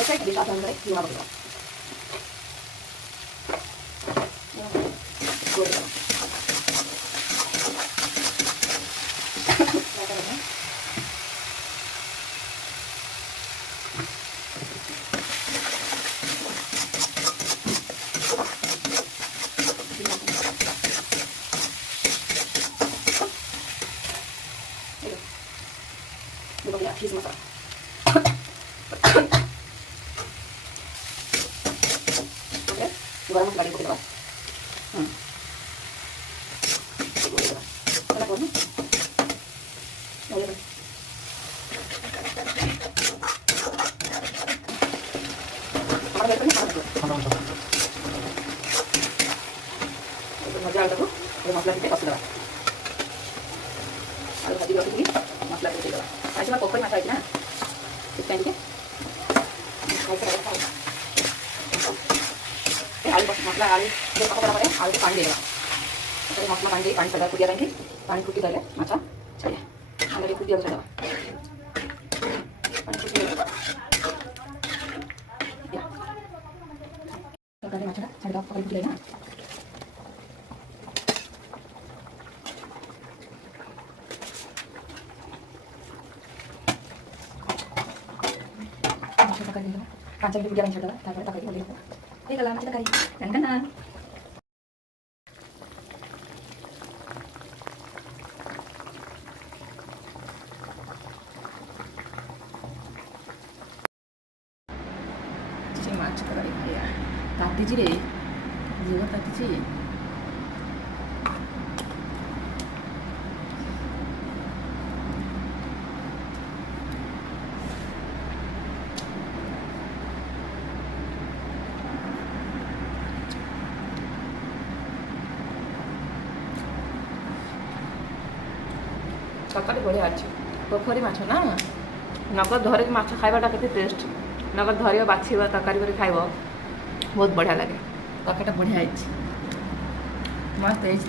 Esa es la sangre y una botella. Luego ya, aquí se masa. Oke, luego vamos a darle un poquito más. Enak banget. Oh, iya, Kamar dari mana? Masukin aku, udah masukin kita pasti dah. Kalau tadi waktu ini, masukin kita dah. Aja mah pokoknya masak aja nah. Kita ini kan. आलू मसला आलू जो पका बराबर है आलू को पानी देगा तो मसला पानी दे पानी चढ़ा फुटिया रहेंगे पानी फुटी डाले माछा चाहिए आलू की फुटिया चढ़ा पानी फुटी या तो करे माछा चढ़ा पकड़ फुटी लेना माछा पकड़ लेना पांच की फुटिया चढ़ा ताकि पकड़ के लेना Ini dalam kita kari dan kena. Cuci macam kali ya. Tadi je, juga tadi je. ତରକାରୀ ବଢ଼ିଆ ଅଛି ପୋଖରୀ ମାଛ ନା ନଗଦ ଧରିକି ମାଛ ଖାଇବାଟା କେତେ ଟେଷ୍ଟ ନଗଦ ଧରିବ ବାଛିବ ତରକାରୀ କରି ଖାଇବ ବହୁତ ବଢ଼ିଆ ଲାଗେ ତରକାରୀଟା ବଢ଼ିଆ ହେଇଛି ମସ୍ତ ହେଇଛି